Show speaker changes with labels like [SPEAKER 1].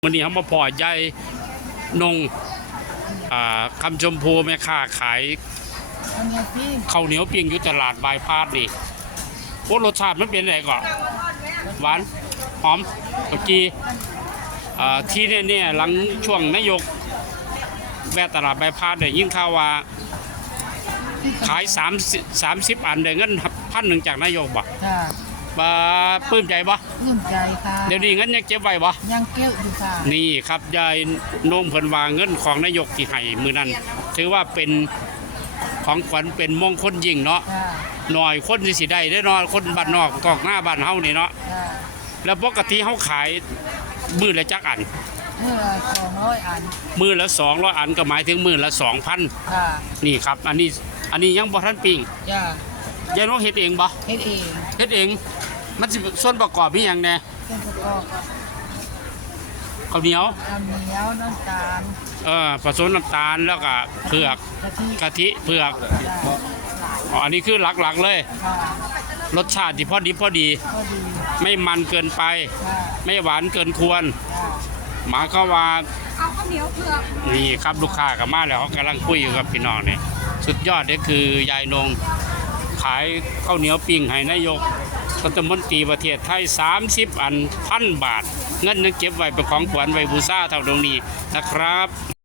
[SPEAKER 1] วันนี้เขามาพอใหญ่นงคำชมพูแม่ค้าขายข้าวเหนียวปิ้งอยู่ตลาดบายพาสนี่โอ้รสชาติมันเป็นไงก่อนหวานหอมตะกี้ที่เนี่ยหลังช่วงนายกแวะตลาดบายพาสเนี่ยยิ่งข่าวว่าขาย30 อันได้เงิน1,000จากนายกบ่ปลื้มใจบ่
[SPEAKER 2] ปลื้มใจค่ะ
[SPEAKER 1] เดี๋ยวนี้เงินยังเก็บไว้บ่
[SPEAKER 2] ยังเก็บอยู่ค่ะ
[SPEAKER 1] นี่ครับยายนงเพิ่นว่าเงินของนายกที่ให้มือนั้นถือว่าเป็นของขวัญเป็นมงคลยิ่งเนาะหน่อยคนสิได้เนาะคนบ้านนอกกอกหน้าบ้านเฮานี่เนาะแล้วปกติเฮาขายมื้อละจักอัน
[SPEAKER 2] มื้อละ200 อัน
[SPEAKER 1] มื้อละ200 อันก็หมายถึงมื้อละ 2,000นี่ครับอันนี้ยังบ่ทันปิ้งยายนงเฮ็ดเองบ่
[SPEAKER 2] เฮ็ดเอง
[SPEAKER 1] มันสิส่วนประกอบมีหยังแน่
[SPEAKER 2] ส่วนประกอบ
[SPEAKER 1] ข้าวเหนียว
[SPEAKER 2] น้ำตาล
[SPEAKER 1] ผสมน้ำตาลแล้วก็เผือกกะทิเผือกอันนี้คือหลักๆเลยรสชาติที่พอดีไม่มันเกินไปไม่หวานเกินควรหมาก็ว่า
[SPEAKER 3] เอาข้าวเหนียวเผือก
[SPEAKER 1] นี่ครับลูกค้ากับมาแล้วเขากำลังคุยอยู่กับพี่น้องเนี่ยสุดยอดนี่คือยายนงขายข้าวเหนียวปิ้งให้นายกรัฐมนตรีประเทศไทย30 อัน1,000 บาทเงินนึงเก็บไว้เป็นของขวัญไว้บูชาเท่าตรงนี้นะครับ